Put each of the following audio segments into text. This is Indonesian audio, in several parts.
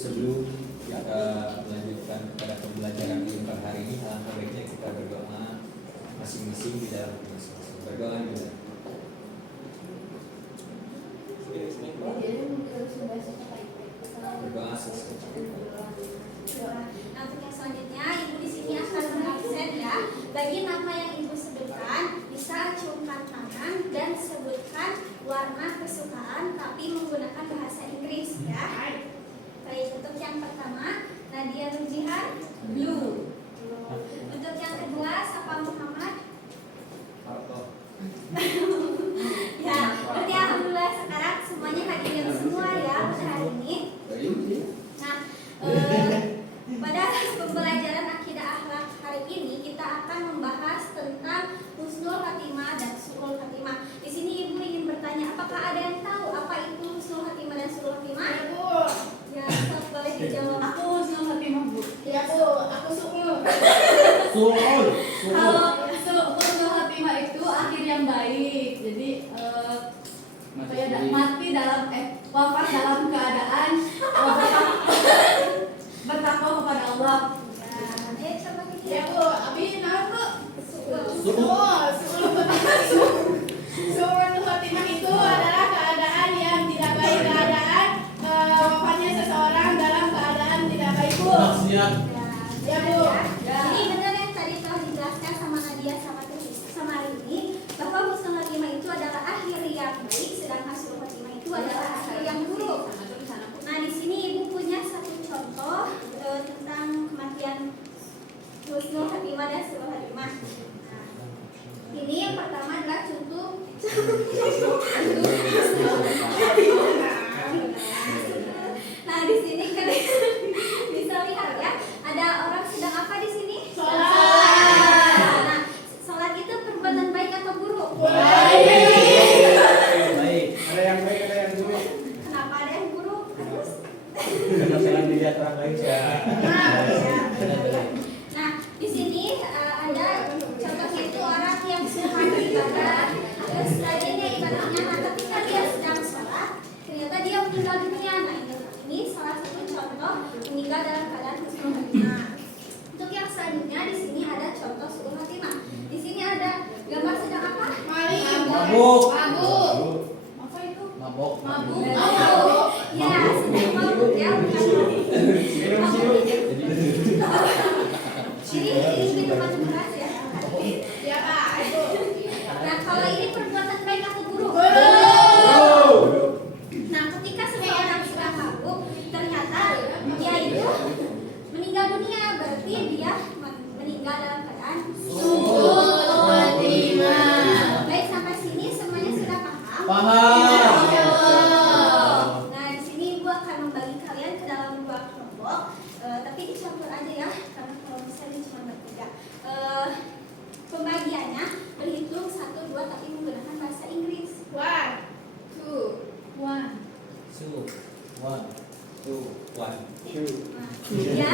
sebelum kita melanjutkan kepada pembelajaran di lembar hari ini, alangkah baiknya kita berdoa masing-masing di dalam hati masing-masing. Berdoa dulu. Berdoa sesuatu. Nah, untuk yang selanjutnya, ibu di sini akan mengabsen ya. Bagi nama yang ibu sebutkan, bisa acungkan tangan dan sebutkan warna kesukaan, tapi menggunakan bahasa Inggris ya. Baik, untuk yang pertama, Nadia Nurjihan, blue. Untuk yang kedua, Safa Muhammad. Ya, berarti alhamdulillah sekarang semuanya hadir semua ya pada hari ini. Nah, pada pembelajaran akidah akhlak hari ini kita akan membahas tentang husnul khatimah dan su'ul khatimah. Di sini ibu ingin bertanya, apakah ada yang tahu apa itu husnul khatimah dan su'ul khatimah? Ya, Bu. Ya, Sob, boleh dijawab. Aku husnul khatimah, Bu. Ya, Bu. Aku su'ul. Kalau Husnul khatimah itu akhir yang baik. Jadi mati dalam wafat dalam keadaan bertakwa kepada Allah. coba kita. Ya, Bu. Abi naon, Bu? Su'ul khatimah itu adalah keadaan yang tidak baik, keadaan wafatnya seseorang dalam keadaan tidak baik, Bu. Ya, Bu. Ini benar yang tadi telah dijelaskan sama Nadia sama ini, bahwa husnul khatimah itu adalah akhir yang baik, sedangkan su'ul khatimah itu adalah akhir yang buruk. Nah, di sini ibu punya satu contoh tentang kematian husnul khatimah dan su'ul khatimah. Nah, ini yang pertama adalah contoh. Nah, di sini kalian bisa lihat ya, ada orang sedang apa di sini? Sholat. Nah, sholat itu perbuatan baik atau buruk? Baik. Ada yang baik, ada yang buruk. Kenapa ada yang buruk? Terus? Karena jangan dilihat orang lain ya. Nah, di sini ada contohnya itu orang yang suka beribadah, terus rajinnya ibadahnya, nah ketika dia sedang sholat, ternyata dia meninggal dunia. Nah, ini salah satu contoh meninggal dalam keadaan husnul khatimah. Untuk yang selanjutnya di sini ada contoh su'ul khatimah. Di sini ada gambar sedang apa? Mabuk. Apa itu? Mabuk. Mabuk. Ya, sedang mabuk ya, bukan mabuk. Ini minuman keras ya. Ya, Pak. Itu. Nah, kalau ini perbuatan baik atau buruk? Nah, ketika seseorang sudah mabuk, ternyata dia itu meninggal dunia, berarti dia meninggal dalam keadaan Su'ul khatimah. baik. Sampai sini semuanya sudah paham? Paham. Nah, di sini ibu akan membagi kalian ke dalam dua kelompok, tapi dicampur aja ya, karena kalau misalnya cuma bertiga. Pembagiannya berhitung 1, 2, tapi menggunakan bahasa Inggris. 1, 2, 1. Two, one, two, one. Nah, ya,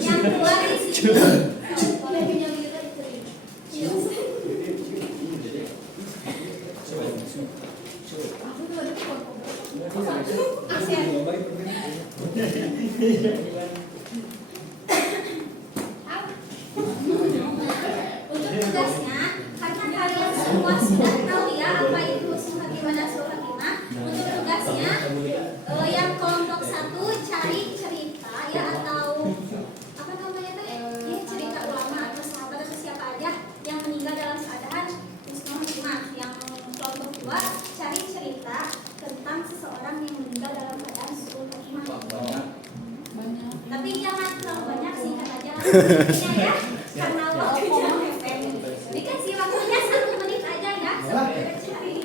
yang kedua di sini. Boleh pinjam kita di Aku tuh ada ASEAN. Untuk tugasnya, karena kalian semua sudah tahu ya apa itu husnul khatimah dan su'ul khatimah. Untuk tugasnya, yang kelompok 1 cari cerita ya, atau apa namanya teh? Ya, cerita ulama atau sahabat atau siapa aja yang meninggal dalam keadaan husnul khatimah. Yang kelompok 2 cari cerita tentang seseorang yang meninggal dalam keadaan su'ul khatimah. Tapi jangan terlalu banyak, singkat aja langsung ya, karena waktunya mepet. Dikasih waktunya 1 menit aja ya. Cari.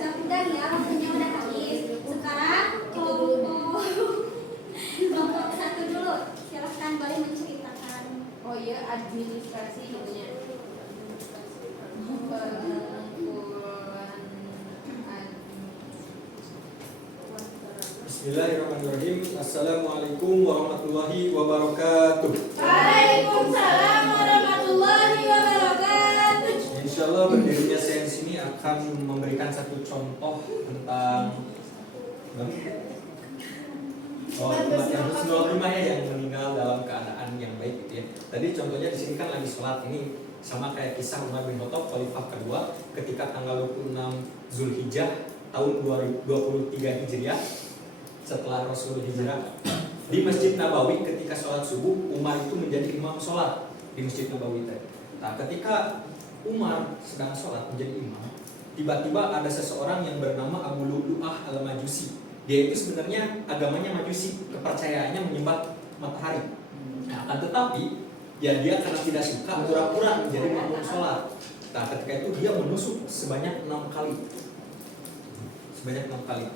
Sebentar ya, waktunya udah habis. Sekarang kelompok satu dulu. Silahkan boleh menceritakan. Oh iya, administrasi namanya. Bismillahirrahmanirrahim. Assalamualaikum warahmatullahi wabarakatuh. Waalaikumsalam warahmatullahi wabarakatuh. Insyaallah berdirinya sains ini akan memberikan satu contoh tentang umat yang husnul khotimah ya, yang meninggal dalam keadaan yang baik gitu ya. Tadi contohnya di sini kan lagi sholat, ini sama kayak kisah Umar bin Khattab khalifah kedua ketika tanggal 26 Zulhijjah tahun 2023 Hijriah setelah Rasul hijrah di Masjid Nabawi. Ketika sholat subuh, Umar itu menjadi imam sholat di Masjid Nabawi tadi. Nah, ketika Umar sedang sholat menjadi imam, tiba-tiba ada seseorang yang bernama Abu Lu'lu'ah al-Majusi. Dia itu sebenarnya agamanya Majusi, kepercayaannya menyembah matahari. Nah, akan tetapi ya dia karena tidak suka pura-pura menjadi makmum sholat. Nah, ketika itu dia menusuk sebanyak 6 kali.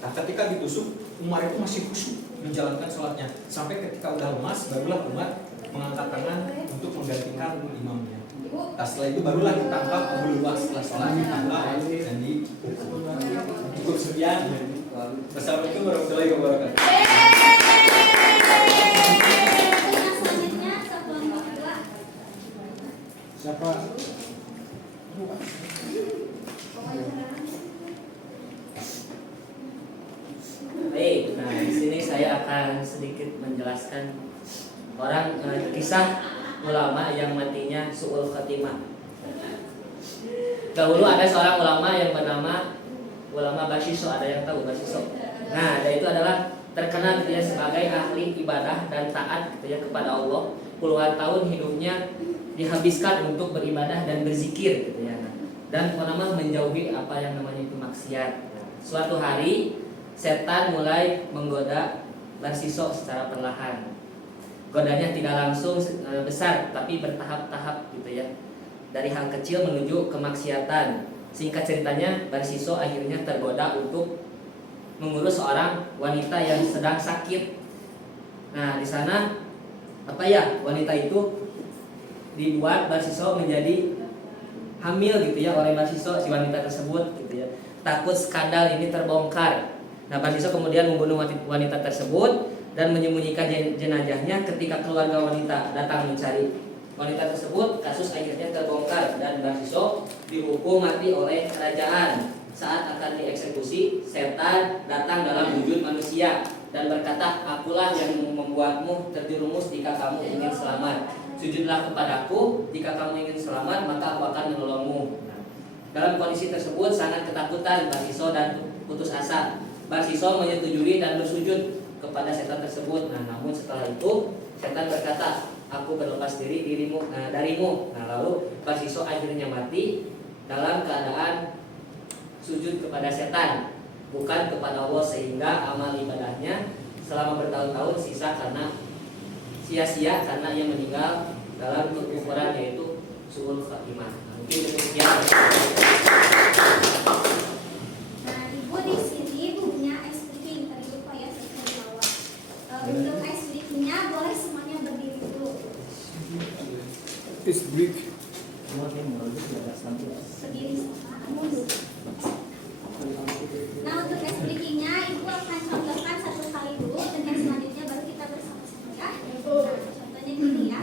Nah, ketika ditusuk, Umar itu masih khusyuk menjalankan sholatnya. Sampai ketika udah lemas, barulah Umar mengangkat tangan untuk menggantikan imamnya. Nah, setelah itu barulah ditangkap Abu Lu'lu'ah setelah sholat, ditangkap dan dihukum. Cukup sekian. Wassalamualaikum warahmatullahi wabarakatuh. Yang selanjutnya kelompok kedua. Siapa? Baik, nah di sini saya akan sedikit menjelaskan kisah ulama yang matinya su'ul khatimah. Dahulu ada seorang ulama yang bernama ulama Bashiso, ada yang tahu Bashiso? Nah, dia itu adalah terkenal gitu ya sebagai ahli ibadah dan taat gitu ya kepada Allah. Puluhan tahun hidupnya dihabiskan untuk beribadah dan berzikir gitu ya. Dan menjauhi apa yang namanya itu maksiat. Suatu hari setan mulai menggoda Bashiso secara perlahan. Godanya tidak langsung besar, tapi bertahap-tahap gitu ya. Dari hal kecil menuju kemaksiatan. Singkat ceritanya, Bashiso akhirnya tergoda untuk mengurus seorang wanita yang sedang sakit. Nah, di sana wanita itu dibuat Bashiso menjadi hamil gitu ya oleh Bashiso, si wanita tersebut gitu ya. Takut skandal ini terbongkar. Nah, Bashiso kemudian membunuh wanita tersebut dan menyembunyikan jenazahnya. Ketika keluarga wanita datang mencari wanita tersebut, kasus akhirnya terbongkar dan Bashiso dihukum mati oleh kerajaan. Saat akan dieksekusi, setan datang dalam wujud manusia dan berkata, "Akulah yang membuatmu terjerumus jika kamu ingin selamat. Sujudlah kepadaku, jika kamu ingin selamat maka aku akan menolongmu." Dalam kondisi tersebut sangat ketakutan Bashiso dan putus asa. Bashiso menyetujui dan bersujud kepada setan tersebut. Nah, namun setelah itu setan berkata, "Aku berlepas diri darimu." Nah, lalu Bashiso akhirnya mati dalam keadaan sujud kepada setan, bukan kepada Allah, sehingga amal ibadahnya selama bertahun-tahun sia-sia karena ia meninggal dalam kekufuran, yaitu su'ul khatimah. Nah, mungkin demikian. Nah, Ibu di sini punya ice breaking. Tadi lupa ya saya bawa. Untuk ice breakingnya boleh semuanya berdiri dulu. Is break. Berdiri sama. Nah, untuk ice breakingnya Ibu akan contohkan satu kali dulu dan yang selanjutnya baru kita bersama-sama ya. Nah, contohnya gini ya.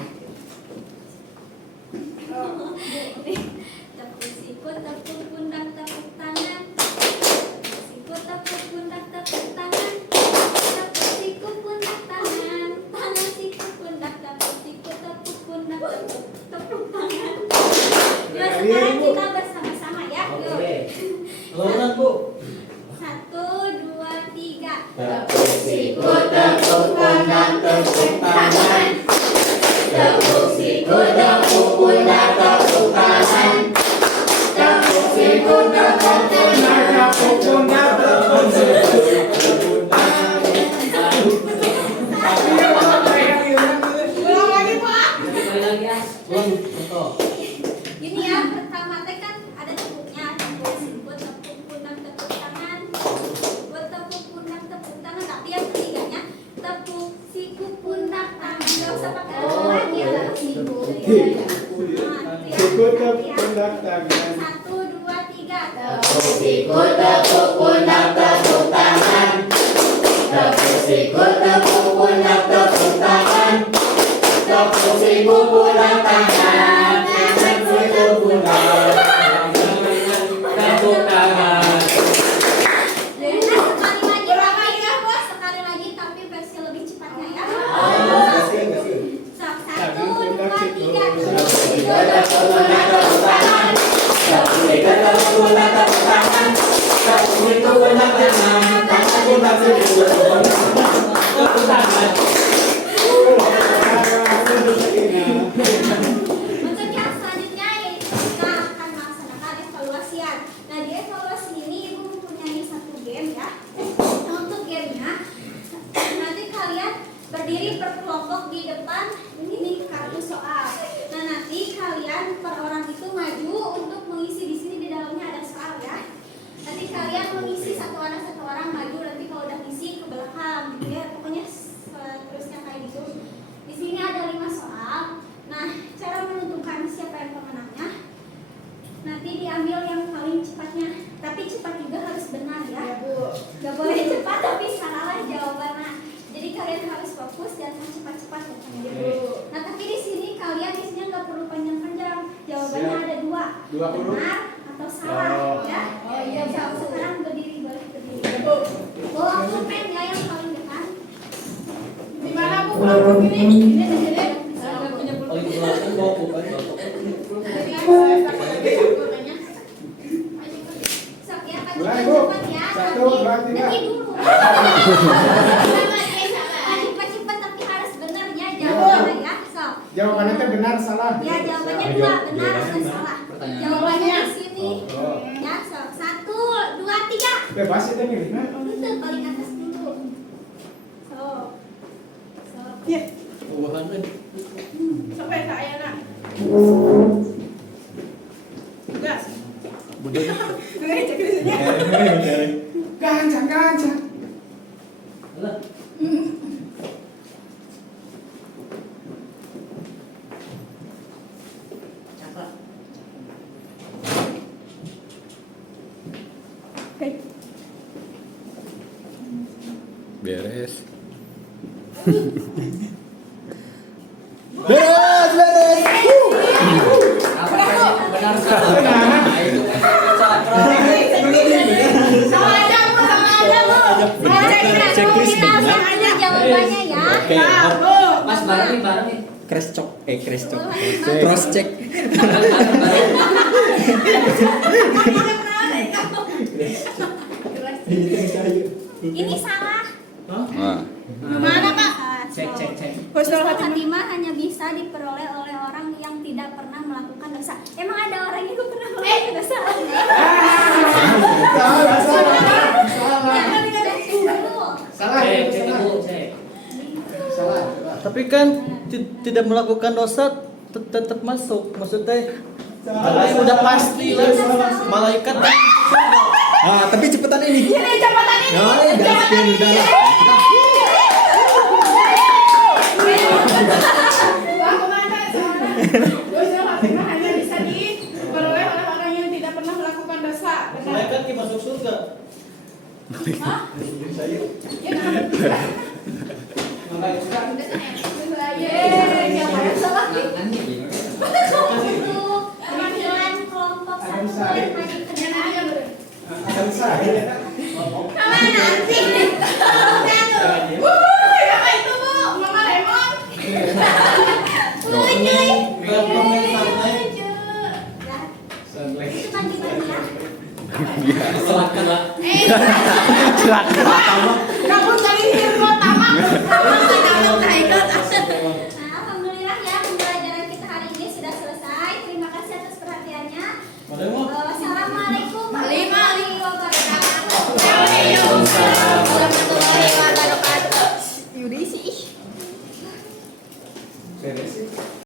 Tepuk siku, tepuk pundak, tepuk tangan. Tepuk siku, tepuk pundak, tepuk tangan. Tepuk siku, pundak, tangan. Tangan siku, pundak, tepuk siku, tepuk pundak, tepuk tangan. Yuk, sekarang kita bersama-sama ya. Yuk. Sikut pundak tangan. 1, 2, 3. Tepuk sikut, tepuk pundak, tepuk tangan. Tepuk sikut, tepuk pundak, tepuk tangan. Tepuk sikut, pundak, tangan. Tangan sikut, pundak. Tepuk tangan. Sekali lagi tapi versi lebih cepatnya ya. Kasih. Sok, 1, 2, 3. Tepuk pundak, tepuk tangan. Tepuk sikut, tepuk pundak, tepuk tangan. Tepuk sikut, pundak, tangan. Tangan pundak, sikut, pundak. Tepuk tangan. Untuk yang selanjutnya kita akan melaksanakan evaluasian. Nah di evaluasi ini ibu mempunyai satu game ya. Nah, untuk gamenya nanti kalian berdiri per kelompok di depan ini kartu soal. Nah nanti kalian per orang itu maju untuk mengisi di sini di dalamnya ada soal ya. Nanti kalian mengisi satu orang maju, nanti kalau udah ngisi ke belakang gitu ya. Pokoknya terusnya kayak gitu. Di sini ada 5 soal. Nah, cara menentukan siapa yang pemenangnya nanti diambil yang paling cepatnya. Tapi cepat juga harus benar ya. Gak boleh cepat tapi salah jawabannya. Jadi kalian harus fokus dan cepat-cepat ya. Nah, tapi di sini kalian isinya nggak perlu panjang-panjang. Jawabannya ada 2. Dua huruf. Benar atau salah ya. Ya, sekarang berdiri boleh berdiri. Bawa pulpen ya yang paling depan. Di mana Bu kelompok ini? Ini aja deh. Oh, itu kan bawa pulpen. Sok ya, Mulai, cepat Bu. cepat ya. 1, 2, 3. Nanti dulu. Cepat-cepat tapi harus benar ya jawabannya ya. Sok. Jawabannya teh benar salah. Ya jawabannya 2 benar atau salah. Jawabannya di sini. Oh. Ya, sok. 1, 2, 3. Bebas itu nih. Itu paling atas dulu. Sok. Sok. Sampai ke Ayana. Gas. Gue cek di sini. Gancang. Lah. Cakap. Beres. Benar salah. Nah, itu Sama aja Bu, sama aja Bu. Checklist benar. Langsung aja jawabannya ya. Oke. Bu. Mas bareng nih. Crash check. Cross check. Ini salah. Nah, Mana Pak? Cek. Husnul Khotimah hanya bisa diperoleh oleh orang yang tidak pernah melakukan dosa. Emang ada orang yang pernah melakukan dosa? Jangan dikasih dulu. Salah. Cek Bu, cek. Salah. Tapi kan tidak melakukan dosa tetap masuk. Maksudnya udah pasti lah malaikat. Ah, tapi cepetan ini. Ini cepetan ini. Nah, gaskin udah lah. Bang, kemana seorang? Husnul Khotimah hanya bisa diperoleh oleh orang yang tidak pernah melakukan dosa. Benar. Malaikat ki masuk surga. Hah? Ya kan? Yeay, siapa yang salah nih? Untuk penampilan kelompok 1 boleh maju ke Yang depan. aja dulu. Akan saya. Sama nanti. Apa itu Bu? Mama Lemon. Lucu. Lucu. Ya. Itu pagi-pagi ya. Silakan lah. Kamu